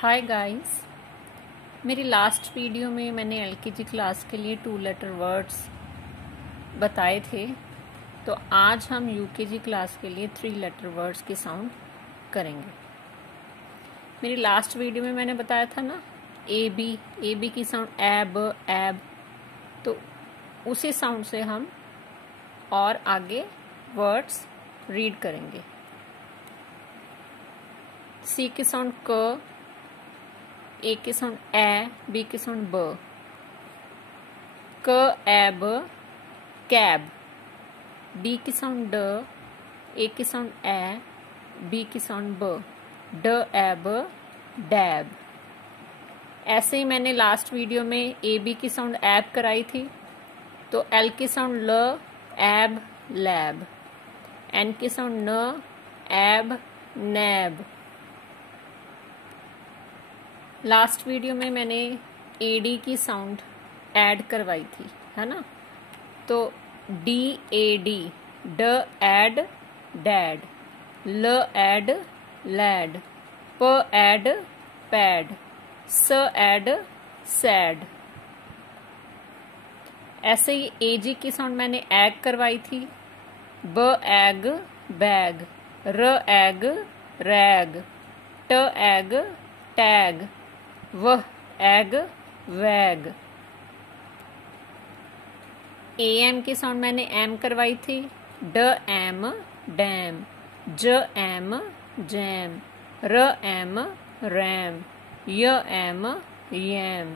Hi guys, मेरी last video में मैंने एलकेजी क्लास के लिए 2 लेटर वर्ड्स बताए थे। तो आज हम यूकेजी क्लास के लिए 3 लेटर वर्ड्स की साउंड करेंगे। मेरी लास्ट वीडियो में मैंने बताया था ना, ए बी की साउंड एब, तो उसी साउंड से हम और आगे वर्ड्स रीड करेंगे। सी की साउंड क, ए की साउंड ए, बी की साउंड ब। क एब कैब। डी की साउंड ड, ए की साउंड ए, बी की साउंड ब। ड एब डैब। ऐसे ही मैंने लास्ट वीडियो में ए बी की साउंड एब कराई थी। तो एल की साउंड ल, एब लैब। एन की साउंड न, एब नैब। लास्ट वीडियो में मैंने एडी की साउंड ऐड करवाई थी, है ना। तो डी ए डी, ड एड डैड। ल एड लैड। प एड पैड। स एड सैड। ऐसे ही एजी की साउंड मैंने एग करवाई थी। ब एग बैग। र एग रैग। ट एग टैग। वह एग वैग। एम की साउंड मैंने एम करवाई थी। ड एम डैम। ज एम जैम। र एम रैम। य एम यैम।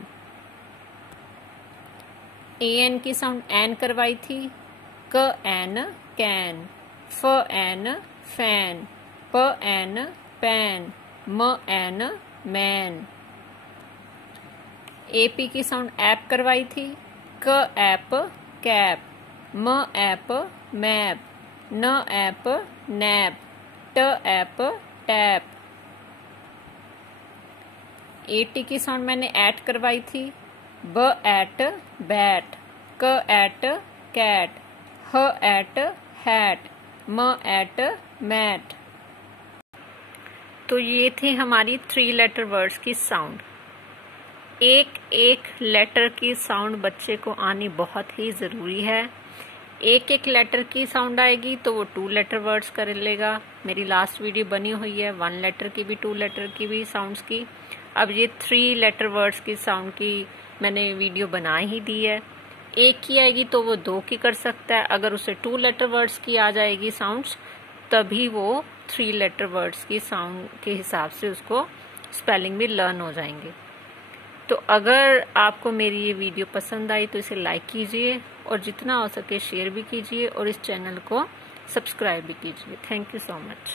एन की साउंड एन करवाई थी। क एन कैन। फ एन फैन। प एन पैन। म एन मैन। एपी की साउंड ऐप करवाई थी। क ऐप कैप। म ऐप मैप। न ऐप नैप। ट ऐप टैप। एटी की साउंड मैंने ऐट करवाई थी। ब ऐट बैट। क ऐट कैट। ह ऐट हैट। म ऐट मैट। तो ये थी हमारी 3 लेटर वर्ड्स की साउंड। एक एक लेटर की साउंड बच्चे को आनी बहुत ही ज़रूरी है। एक एक लेटर की साउंड आएगी तो वो 2 लेटर वर्ड्स कर लेगा। मेरी लास्ट वीडियो बनी हुई है 1 लेटर की भी 2 लेटर की भी साउंड्स की। अब ये 3 लेटर वर्ड्स की साउंड की मैंने वीडियो बना ही दी है। एक की आएगी तो वो 2 की कर सकता है। अगर उसे 2 लेटर वर्ड्स की आ जाएगी साउंड्स, तभी वो 3 लेटर वर्ड्स की साउंड के हिसाब से उसको स्पेलिंग भी लर्न हो जाएंगे। तो अगर आपको मेरी ये वीडियो पसंद आई तो इसे लाइक कीजिए और जितना हो सके शेयर भी कीजिए और इस चैनल को सब्सक्राइब भी कीजिए। Thank you so much.